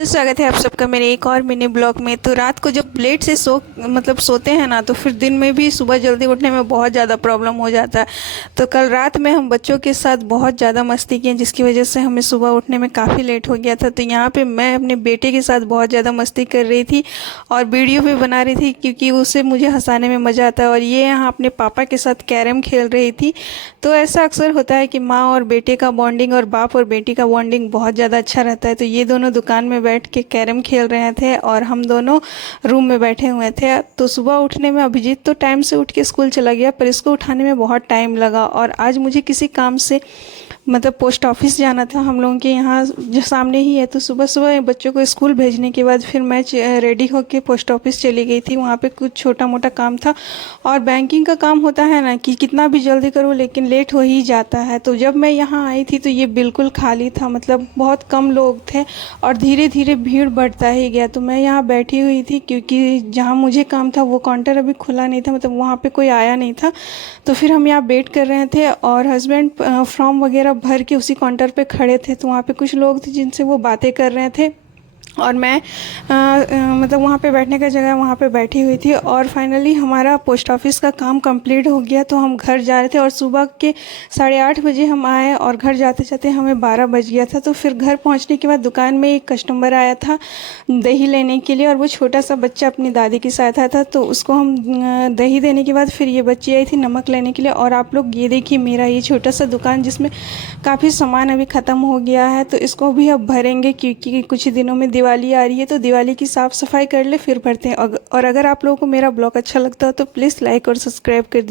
स्वागत है आप सबका मेरे एक और मिनी ब्लॉग में। तो रात को जब लेट से सोते हैं ना, तो फिर दिन में भी सुबह जल्दी उठने में बहुत ज़्यादा प्रॉब्लम हो जाता है। तो कल रात में हम बच्चों के साथ बहुत ज़्यादा मस्ती किए, जिसकी वजह से हमें सुबह उठने में काफ़ी लेट हो गया था। तो यहाँ पे मैं अपने बेटे के साथ बहुत ज़्यादा मस्ती कर रही थी और वीडियो भी बना रही थी, क्योंकि उसे मुझे हंसाने में मज़ा आता है। और ये यहाँ अपने पापा के साथ कैरम खेल रही थी। तो ऐसा अक्सर होता है कि माँ और बेटे का बॉन्डिंग और बाप और बेटी का बॉन्डिंग बहुत ज़्यादा अच्छा रहता है। तो ये दोनों दुकान में बैठ के कैरम खेल रहे थे और हम दोनों रूम में बैठे हुए थे। तो सुबह उठने में अभिजीत तो टाइम से उठ के स्कूल चला गया, पर इसको उठाने में बहुत टाइम लगा। और आज मुझे किसी काम से मतलब पोस्ट ऑफिस जाना था, हम लोगों के यहाँ जो सामने ही है। तो सुबह सुबह बच्चों को स्कूल भेजने के बाद फिर मैं रेडी होके पोस्ट ऑफिस चली गई थी। वहाँ पे कुछ छोटा मोटा काम था, और बैंकिंग का काम होता है ना कि कितना भी जल्दी करो लेकिन लेट हो ही जाता है। तो जब मैं यहाँ आई थी तो ये बिल्कुल खाली था, मतलब बहुत कम लोग थे और धीरे धीरे भीड़ बढ़ता ही गया। तो मैं यहाँ बैठी हुई थी, क्योंकि जहाँ मुझे काम था वो काउंटर अभी खुला नहीं था, मतलब वहाँ पे कोई आया नहीं था। तो फिर हम यहाँ वेट कर रहे थे और हस्बैंड फॉर्म वगैरह भर के उसी काउंटर पे खड़े थे। तो वहाँ पे कुछ लोग थे जिनसे वो बातें कर रहे थे, और मैं मतलब वहाँ पे बैठने का जगह वहाँ पे बैठी हुई थी। और फाइनली हमारा पोस्ट ऑफिस का काम कंप्लीट हो गया, तो हम घर जा रहे थे। और सुबह के 8:30 बजे हम आए और घर जाते जाते हमें 12 बज गया था। तो फिर घर पहुँचने के बाद दुकान में एक कस्टमर आया था दही लेने के लिए, और वो छोटा सा बच्चा अपनी दादी के साथ आया था। तो उसको हम दही देने के बाद फिर ये बच्ची आई थी नमक लेने के लिए। और आप लोग ये देखिए, मेरा ये छोटा सा दुकान जिसमें काफ़ी सामान अभी ख़त्म हो गया है, तो इसको भी अब भरेंगे, क्योंकि कुछ दिनों में दिवाली आ रही है। तो दिवाली की साफ़ सफाई कर ले फिर भरते हैं। और अगर आप लोगों को मेरा ब्लॉग अच्छा लगता हो तो प्लीज़ लाइक और सब्सक्राइब कर दीजिए।